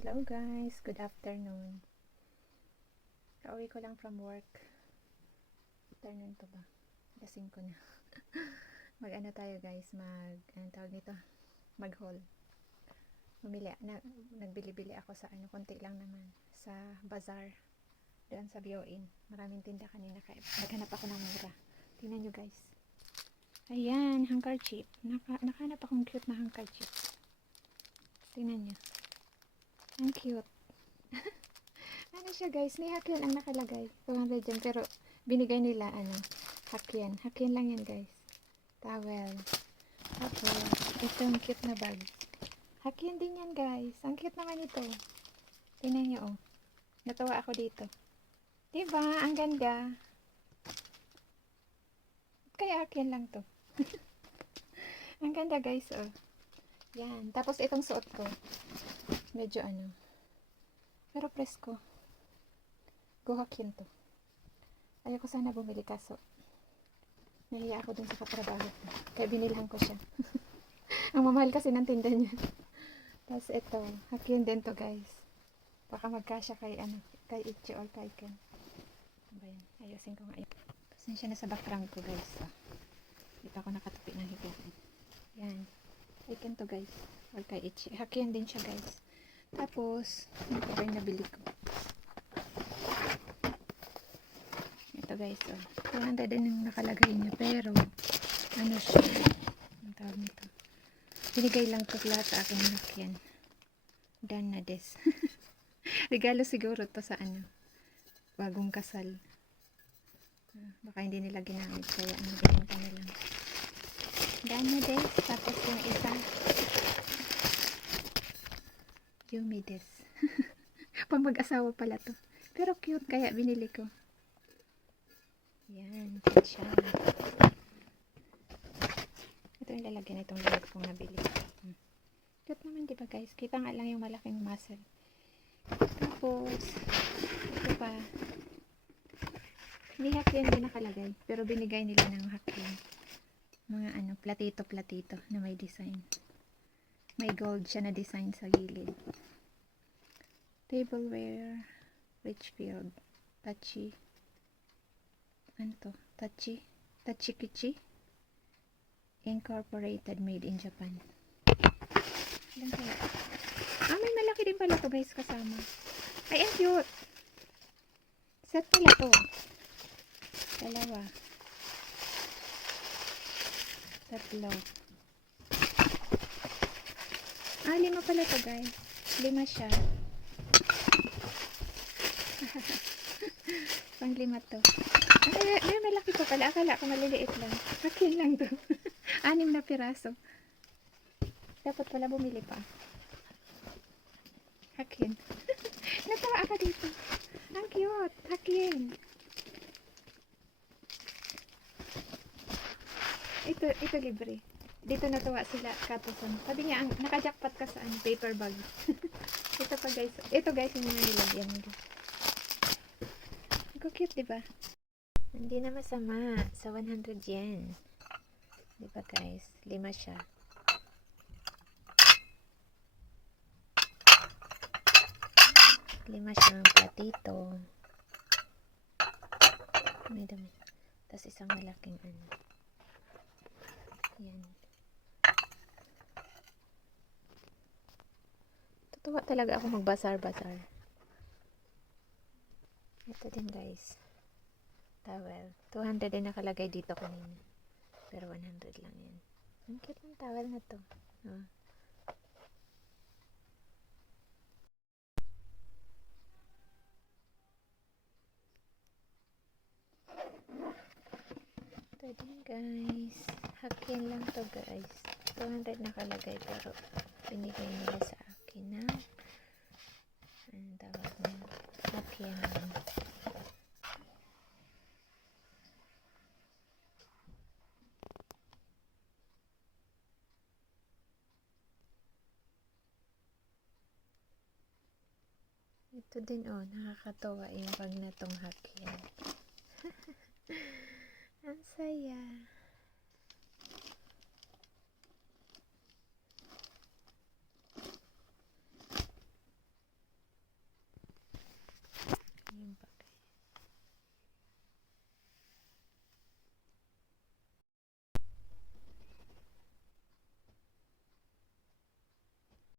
Hello guys, good afternoon. Kauwi ko lang from work. Afternoon to ba? Lasing ko na. Mag-ano tayo guys, anong tawag nito? Mag-haul. Nagbili-bili ako sa konti lang naman. Sa bazaar. Doon sa BON. Maraming tinda kanina kaya naghanap ako ng mura. Tingnan nyo guys. Ayan, handkerchief. Nakahanap akong cute na handkerchief. Tingnan nyo. Ang cute. Ano siya guys, may Hakyan ang nakalagay. 200 yan, pero binigay nila Hakyan. Hakyan lang yan guys. Towel. Tapos, itong cute na bag. Hakyan din yan guys. Ang cute naman ito. Tingnan nyo oh. Natawa ako dito. Diba? Ang ganda. Kaya Hakyan lang to. Ang ganda guys oh. Yan. Tapos itong suot ko. Medyo pero presko. Go Hakyan to. Ayoko sana bumili kaso nahiya ako dun sa katrabaho ko. Kaya binilhan ko siya. Ang mamahal kasi ng tinda niya. Tapos ito, Hakyan din to guys. Baka magkasya kay kay Ichi or kay Ken. Ano ba yan? Ayusin ko nga. Pasensya na sa background ko guys. Hindi pa ako nakatupi ng higaan. Yan. Kay Ken to guys. Or kay Ichi. Hakyan din siya guys. Tapos, ito ba yung nabili ko? Ito guys, 200 din yung nakalagay niya. Pero, siya? Ang tawag nito. Binigay lang to lahat sa akin ng Hakyan. Done na des. Regalo siguro to sa bagong kasal. Baka hindi nila ginamit. Kaya binigyan na lang. Done na des. Tapos yung isa. Yumi des. Pang mag-asawa pala to. Pero cute kaya binili ko. Yan. Cute siya. Ito yung lalagyan na itong lamig kong nabili. Cute naman diba guys? Kita nga lang yung malaking muscle. Tapos, ito pa. Hindi Hakyan din nakalagay. Pero binigay nila ng Hakyan. Mga platito-platito na may design. May gold siya na design sa gilid. Tableware. Richfield. Tachi. Ano to? Tachi-kichi. Incorporated. Made in Japan. Ilan kaya? May malaki din pala to guys kasama. Ay, ang cute. Set pala to. Dalawa. Tatlo. 5 pala to guys. 5 siya. Pang 5 to. May malaki pa pala. Akala ko maliliit lang. Hakyan lang to. 6 na piraso. Dapat pala bumili pa. Hakyan. Natawa ako dito. Ang cute. Hakyan. Ito libre. Dito natuwa sila katusan. Sabi niya, naka-jackpot ka sa paper bag. Ito pa guys. Ito guys yung mga nilagyan nila. Ang cute, diba? Hindi na masama. Sa 100 yen. Diba guys? 5 siya. 5 siyang platito. May dami. Tapos isang malaking Yan. Tutuwa talaga ako magbasar-basar. Ito din guys. Towel. 200 din nakalagay dito kanina. Pero 100 lang yan. Ang cute ng towel na to. Oh. Ito din guys. Hakyan lang to guys. 200 nakalagay pero binigay nila sa akin na anong tawag na Hakyan. Ito din nakakatawa yung pag natong Hakyan. Ang saya.